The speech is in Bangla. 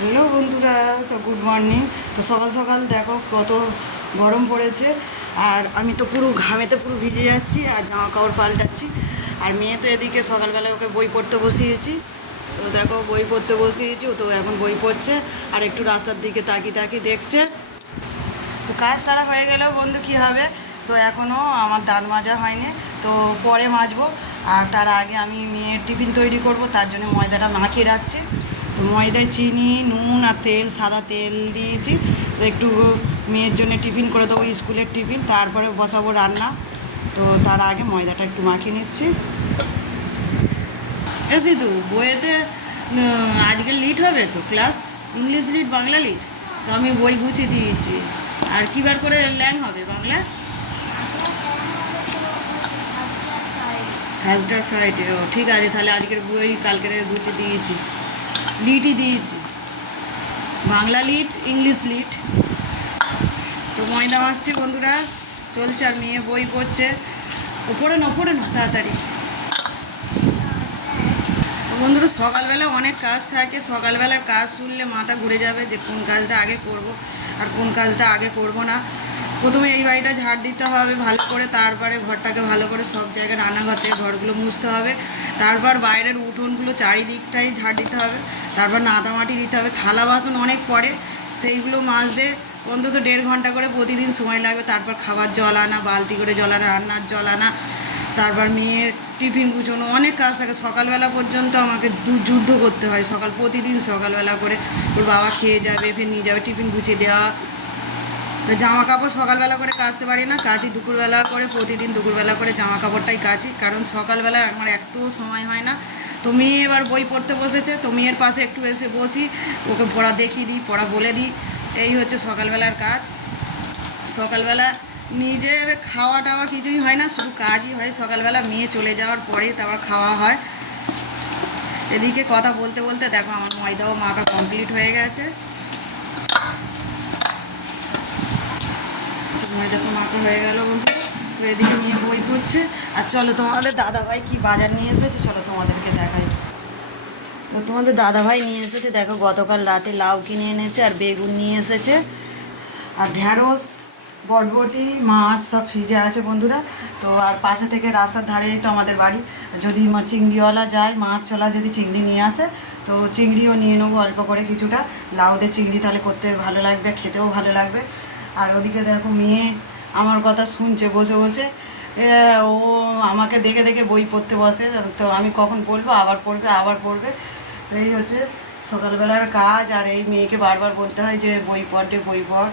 হ্যালো বন্ধুরা, তো গুড মর্নিং তো সকাল সকাল দেখো কত গরম পড়েছে। আর আমি তো পুরো ঘামেতে পুরো ভিজে যাচ্ছি আর জামা কাপড় পাল্টাচ্ছি। আর মেয়ে তো এদিকে সকালবেলা ওকে বই পড়তে বসিয়েছি। তো দেখো বই পড়তে বসিয়েছি, ও তো এখন বই পড়ছে আর একটু রাস্তার দিকে তাকিয়ে তাকিয়ে দেখছে। তো কাজ সারা হয়ে গেলেও বন্ধু, কী হবে? তো এখনও আমার দাঁত মাজা হয়নি, তো পরে মাজবো। আর তার আগে আমি মেয়ের টিফিন তৈরি করব, তার জন্য ময়দাটা মাখিয়ে রাখছি। ময়দায় চিনি, নুন আর তেল, সাদা তেল দিয়েছি। তো একটু মেয়ের জন্য টিফিন করে দেবো, স্কুলের টিফিন। তারপরে বসাবো রান্না। তো তার আগে ময়দাটা একটু মাখিয়ে নিচ্ছি। এ সিধু, বইয়েতে আজকে লিট হবে তো class? English lit Bangla lit তো আমি বই গুছিয়ে দিয়েছি। আর কী বার করে ল্যাং হবে বাংলা? থার্সডে ফ্রাইডে ঠিক আছে, তাহলে আজকের বই কালকের গুছিয়ে দিয়েছি। লিটই দিয়েছি। বাংলা লিট ইংলিশ লিট তো ময়দা মাখছি বন্ধুরা, চলছে আর মেয়ে বই পড়ছে। ওপরে না ওপরে না, তাড়াতাড়ি। তো বন্ধুরা, সকালবেলা অনেক কাজ থাকে। সকালবেলার কাজ শুনলে মাথা ঘুরে যাবে যে কোন কাজটা আগে করব আর কোন কাজটা আগে করব না। প্রথমে এই বাড়িটা ঝাড় দিতে হবে ভালো করে, তারপরে ঘরটাকে ভালো করে সব জায়গায় রান্নাঘর থেকে ঘরগুলো মুছতে হবে। তারপর বাইরের উঠোনগুলো চারিদিকটাই ঝাড় দিতে হবে। তারপর নাদামাটি দিতে হবে। থালা বাসন অনেক পড়ে, সেইগুলো মাজতে অন্তত দেড় ঘণ্টা করে প্রতিদিন সময় লাগবে। তারপর খাবার জল আনা, বালতি করে জল আনা, রান্নার জল আনা, তারপর মেয়ের টিফিন গুছোনো, অনেক কাজ থাকে। সকালবেলা পর্যন্ত আমাকে দু- যুদ্ধ করতে হয়। সকাল প্রতিদিন সকালবেলা করে ওর বাবা খেয়ে যাবে, ফের নিয়ে যাবে, টিফিন গুছিয়ে দেওয়া তো জামা কাপড় সকালবেলা করে কাচতে পারি না, কাচি দুপুরবেলা করে, প্রতিদিন দুপুরবেলা করে জামা কাপড়টাই কাচি। কারণ সকালবেলা আমার একটুও সময় হয় না। তো মেয়ে এবার বই পড়তে বসেছে, তো মেয়ের পাশে একটু এসে বসি, ওকে পড়া দেখিয়ে দিই, পড়া বলে দিই। এই হচ্ছে সকালবেলার কাজ। সকালবেলা নিজের খাওয়া টাওয়া কিছুই হয় না, শুধু কাজই হয়। সকালবেলা মেয়ে চলে যাওয়ার পরেই তারপর খাওয়া হয়। এদিকে কথা বলতে বলতে দেখো আমার ময়দাও মাখা কমপ্লিট হয়ে গেছে। ময়দা তো মাখা হয়ে গেল বন্ধু। তো এদিকে নিয়ে বই পড়ছে। আর চলো তোমাদের দাদা ভাই কি বাজার নিয়ে এসেছে, চলো তোমাদেরকে দেখাই। তো তোমাদের দাদা ভাই নিয়ে এসেছে, দেখো গতকাল রাতে লাউ কিনে এনেছে আর বেগুন নিয়ে এসেছে। আর ঢ্যাঁড়স, বটবটি, মাছ সব সিজে আছে বন্ধুরা। তো আর পাশে থেকে রাস্তার ধারেই তো আমাদের বাড়ি। যদি চিংড়িওয়ালা যায় মাছওয়ালা যদি চিংড়ি নিয়ে আসে, তো চিংড়িও নিয়ে নেব অল্প করে কিছুটা। লাউদের চিংড়ি তাহলে করতে ভালো লাগবে, খেতেও ভালো লাগবে। আর ওদিকে দেখো মেয়ে আমার কথা শুনছে, বসে বসে। ও আমাকে দেখে দেখে বই পড়তে বসে। তো আমি কখন পড়ব? আবার পড়বে আবার পড়বে। তো এই হচ্ছে সকালবেলার কাজ। আর এই মেয়েকে বারবার বলতে হয় যে, বই পড় বই পড়।